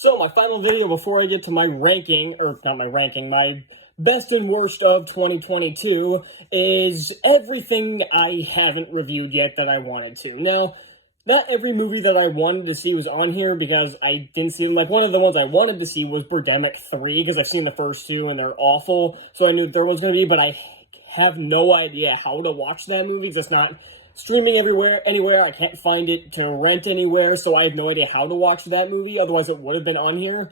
So, my final video before I get to my ranking, or not my ranking, my best and worst of 2022 is everything I haven't reviewed yet that I wanted to. Now, not every movie that I wanted to see was on here because I didn't see them. Like, one of the ones I wanted to see was Birdemic 3 because I've seen the first two and they're awful, so I knew there was going to be, but I have no idea how to watch that movie. It's just not streaming anywhere. I can't find it to rent anywhere, so I have no idea how to watch that movie. Otherwise, it would have been on here.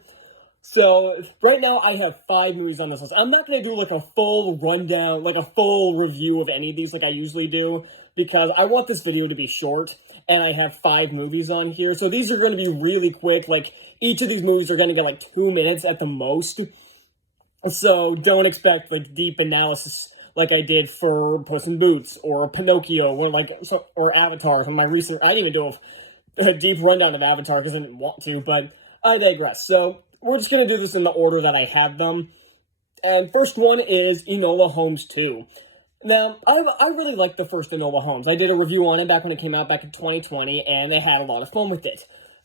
So, right now, I have 5 movies on this list. I'm not going to do, like, a full rundown, like, a full review of any of these like I usually do, because I want this video to be short, and I have 5 movies on here. So, these are going to be really quick. Like, each of these movies are going to get, like, 2 minutes at the most. So, don't expect, like, deep analysis like I did for Puss in Boots, or Pinocchio, or Avatar. From my recent, I didn't even do a deep rundown of Avatar because I didn't want to, but I digress. So, we're just going to do this in the order that I have them. And first one is Enola Holmes 2. Now, I really liked the first Enola Holmes. I did a review on it back when it came out back in 2020, and I had a lot of fun with it.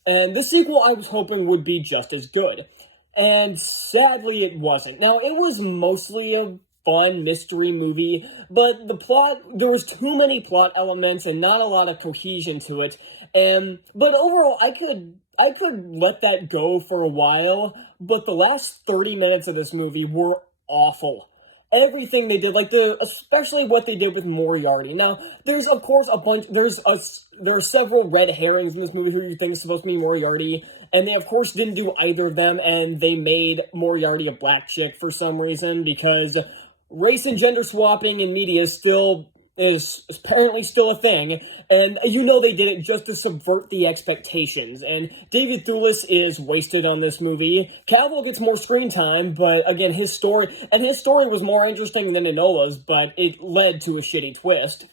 And the sequel I was hoping would be just as good. And sadly, it wasn't. Now, it was mostly a fun mystery movie, but the plot, there was too many plot elements and not a lot of cohesion to it. But overall, I could let that go for a while, but the last 30 minutes of this movie were awful. Everything they did, especially what they did with Moriarty. Now, there's of course there are several red herrings in this movie who you think is supposed to be Moriarty, and they of course didn't do either of them, and they made Moriarty a black chick for some reason, because race and gender swapping in media is apparently still a thing, and you know they did it just to subvert the expectations, and David Thewlis is wasted on this movie. Cavill gets more screen time, but again, his story was more interesting than Enola's, but it led to a shitty twist.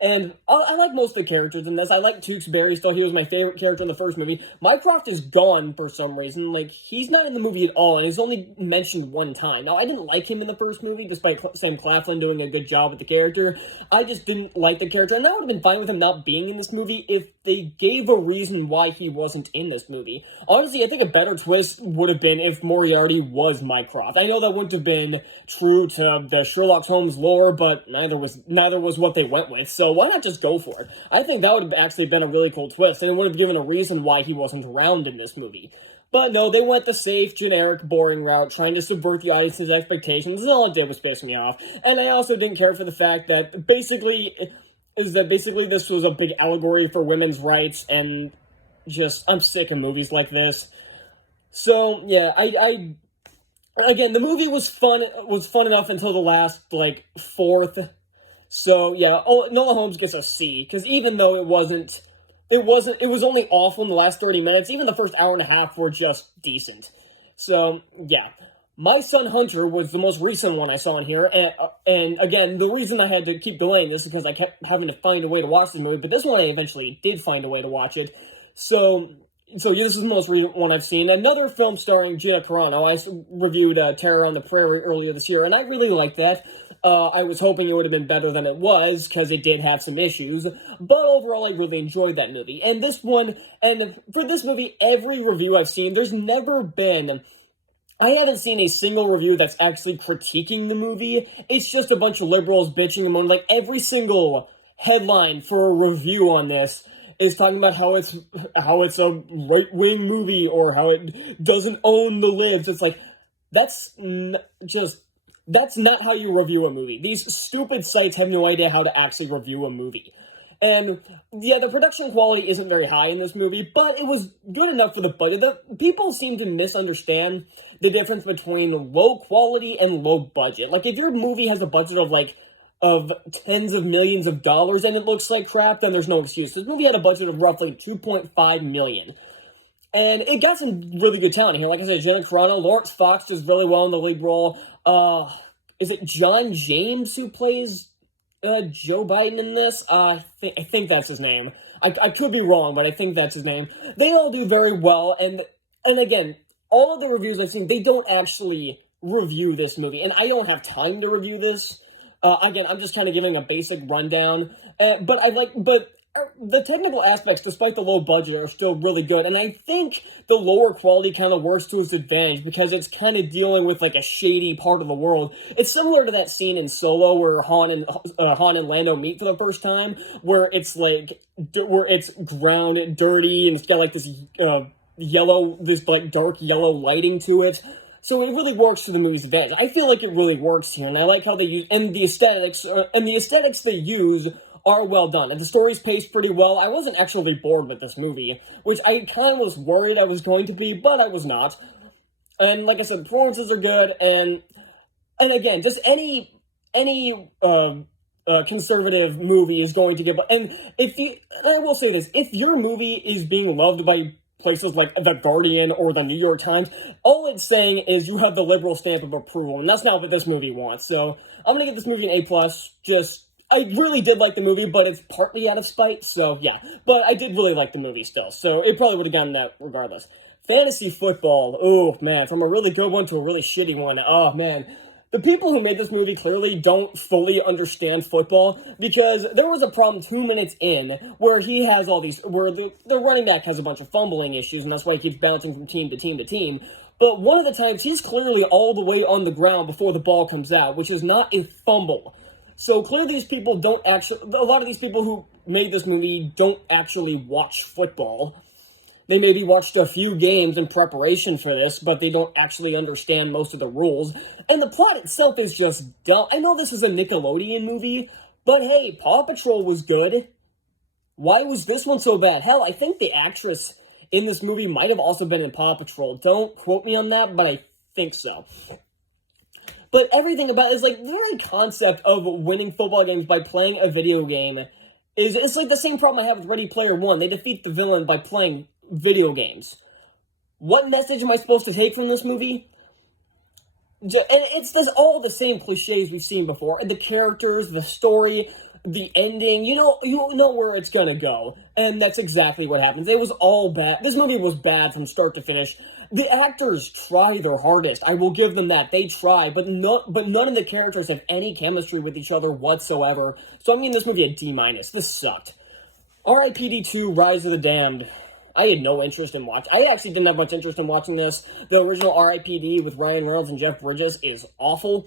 And I like most of the characters in this. I like Tewksbury still. He was my favorite character in the first movie. Mycroft is gone for some reason. Like, he's not in the movie at all, and he's only mentioned one time. Now, I didn't like him in the first movie, despite Sam Claflin doing a good job with the character. I just didn't like the character, and I would have been fine with him not being in this movie if they gave a reason why he wasn't in this movie. Honestly, I think a better twist would have been if Moriarty was Mycroft. I know that wouldn't have been true to the Sherlock Holmes lore, but neither was what they went with, so why not just go for it? I think that would have actually been a really cool twist, and it would have given a reason why he wasn't around in this movie. But no, they went the safe, generic, boring route, trying to subvert the audience's expectations, and all it did was piss me off. And I also didn't care for the fact that basically this was a big allegory for women's rights, and I'm sick of movies like this. So, yeah, again, the movie was fun enough until the last, fourth. So, yeah, Enola Holmes gets a C, because even though it was only awful in the last 30 minutes, even the first hour and a half were just decent. So, yeah. My Son Hunter was the most recent one I saw in here, and again, the reason I had to keep delaying this is because I kept having to find a way to watch the movie, but this one I eventually did find a way to watch it. So yeah, this is the most recent one I've seen. Another film starring Gina Carano. I reviewed Terror on the Prairie earlier this year, and I really liked that. I was hoping it would have been better than it was, because it did have some issues, but overall I really enjoyed that movie. And for this movie, every review I've seen, I haven't seen a single review that's actually critiquing the movie. It's just a bunch of liberals bitching and moaning. Like, every single headline for a review on this is talking about how it's a right-wing movie, or how it doesn't own the libs. It's like, that's not how you review a movie. These stupid sites have no idea how to actually review a movie. And, yeah, the production quality isn't very high in this movie, but it was good enough for the budget. People seem to misunderstand the difference between low quality and low budget. Like, if your movie has a budget of tens of millions of dollars and it looks like crap, then there's no excuse. This movie had a budget of roughly $2.5 million. And it got some really good talent here. Like I said, Gina Carano, Lawrence Fox does really well in the lead role. Is it John James who plays Joe Biden in this? I think that's his name. I could be wrong, but I think that's his name. They all do very well, and again, all of the reviews I've seen, they don't actually review this movie, and I don't have time to review this. Again, I'm just kind of giving a basic rundown, but the technical aspects, despite the low budget, are still really good, and I think the lower quality kind of works to its advantage because it's kind of dealing with like a shady part of the world. It's similar to that scene in Solo where Han and Lando meet for the first time, where it's like where it's ground dirty and it's got like this like dark yellow lighting to it. So it really works to the movie's advantage. I feel like it really works here, and I like how they use and the aesthetics they use are well done, and the story's paced pretty well. I wasn't actually bored with this movie, which I kind of was worried I was going to be, but I was not. And like I said, performances are good, and again, just any conservative movie is going to get. And I will say this: if your movie is being loved by places like The Guardian or the New York Times, all it's saying is you have the liberal stamp of approval, and that's not what this movie wants. So I'm gonna give this movie an A+. I really did like the movie, but it's partly out of spite, so yeah. But I did really like the movie still, so it probably would have gotten that regardless. Fantasy football, oh man, from a really good one to a really shitty one, oh man. The people who made this movie clearly don't fully understand football, because there was a problem 2 minutes in where he has all these, where the running back has a bunch of fumbling issues, and that's why he keeps bouncing from team to team to team. But one of the times, he's clearly all the way on the ground before the ball comes out, which is not a fumble. So clearly these people don't actually, a lot of these people who made this movie don't actually watch football. They maybe watched a few games in preparation for this, but they don't actually understand most of the rules. And the plot itself is just dumb. I know this is a Nickelodeon movie, but hey, Paw Patrol was good. Why was this one so bad? Hell, I think the actress in this movie might have also been in Paw Patrol. Don't quote me on that, but I think so. But everything about it is like the very concept of winning football games by playing a video game it's like the same problem I have with Ready Player One. They defeat the villain by playing video games. What message am I supposed to take from this movie? And it's just all the same cliches we've seen before. The characters, the story, the ending, you know where it's gonna go. And that's exactly what happens. It was all bad. This movie was bad from start to finish. The actors try their hardest. I will give them that. They try, but none of the characters have any chemistry with each other whatsoever. So I'm giving this movie a D-. This sucked. R.I.P.D. 2, Rise of the Damned. I had no interest in watching. I actually didn't have much interest in watching this. The original R.I.P.D. with Ryan Reynolds and Jeff Bridges is awful.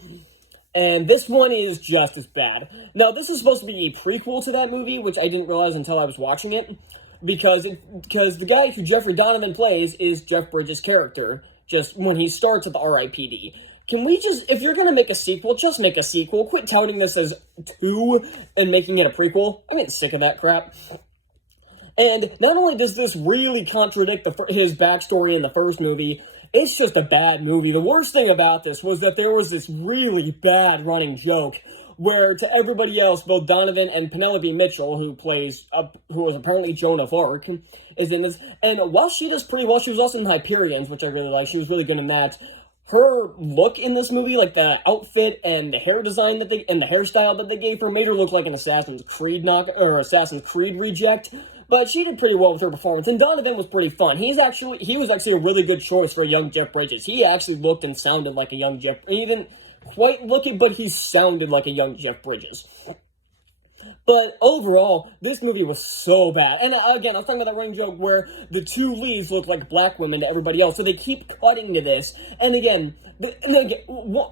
And this one is just as bad. Now, this is supposed to be a prequel to that movie, which I didn't realize until I was watching it. Because the guy who Jeffrey Donovan plays is Jeff Bridges' character, just when he starts at the R.I.P.D. Can we just, if you're gonna make a sequel, just make a sequel. Quit touting this as 2 and making it a prequel. I'm getting sick of that crap. And not only does this really contradict his backstory in the first movie, it's just a bad movie. The worst thing about this was that there was this really bad running joke where to everybody else, both Donovan and Penelope Mitchell, who was apparently Joan of Arc, is in this. And while she does pretty well, she was also in Hyperions, which I really like. She was really good in that. Her look in this movie, like the outfit and the hair design and the hairstyle that they gave her, made her look like an Assassin's Creed reject. But she did pretty well with her performance, and Donovan was pretty fun. He was actually a really good choice for a young Jeff Bridges. He actually looked and sounded like a young Jeff. He didn't quite look it, but he sounded like a young Jeff Bridges. But overall, this movie was so bad. And again, I was talking about that running joke where the 2 leads look like black women to everybody else, so they keep cutting to this. And again,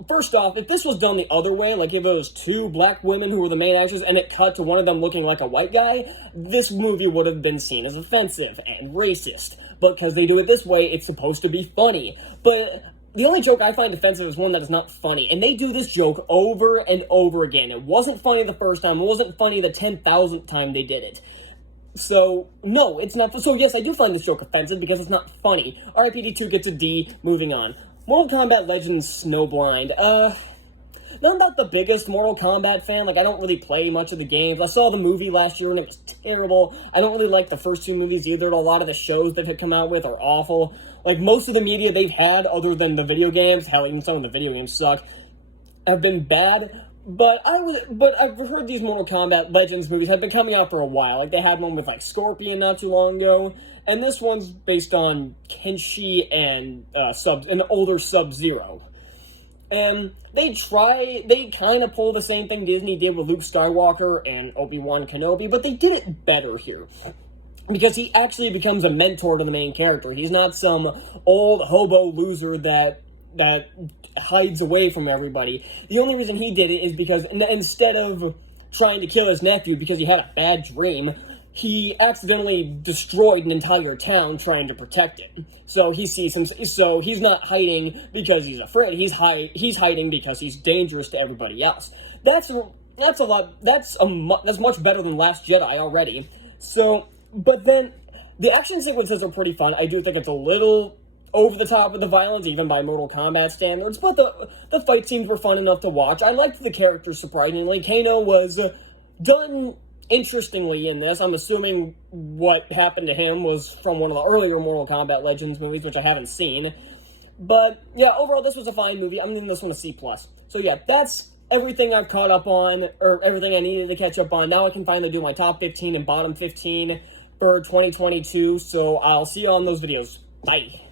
first off, if this was done the other way, like if it was 2 black women who were the main actors and it cut to one of them looking like a white guy, this movie would have been seen as offensive and racist. But because they do it this way, it's supposed to be funny. But the only joke I find offensive is one that is not funny, and they do this joke over and over again. It wasn't funny the first time, it wasn't funny the 10,000th time they did it. So, no, it's not. So, yes, I do find this joke offensive because it's not funny. R.I.P.D. 2 gets a D, moving on. Mortal Kombat Legends Snowblind. Not about the biggest Mortal Kombat fan. Like, I don't really play much of the games. I saw the movie last year and it was terrible. I don't really like the first 2 movies either. A lot of the shows that have come out with are awful. Like, most of the media they've had, other than the video games, hell, even some of the video games suck, have been bad. But I've heard these Mortal Kombat Legends movies have been coming out for a while. Like, they had one with, like, Scorpion not too long ago. And this one's based on Kenshi and an older Sub-Zero. And they kind of pull the same thing Disney did with Luke Skywalker and Obi-Wan Kenobi, but they did it better here. Because he actually becomes a mentor to the main character. He's not some old hobo loser that hides away from everybody. The only reason he did it is because instead of trying to kill his nephew because he had a bad dream, he accidentally destroyed an entire town trying to protect it. So he sees him. So he's not hiding because he's afraid. He's hiding because he's dangerous to everybody else. That's much better than Last Jedi already. So, but then the action sequences are pretty fun. I do think it's a little over the top with the violence, even by Mortal Kombat standards. But the fight scenes were fun enough to watch. I liked the characters surprisingly. Kano was done interestingly in this. I'm assuming what happened to him was from one of the earlier Mortal Kombat Legends movies, which I haven't seen. But yeah, overall, this was a fine movie. I'm giving this one a C+. So yeah, that's everything I've caught up on, or everything I needed to catch up on. Now I can finally do my top 15 and bottom 15 for 2022. So I'll see you on those videos. Bye.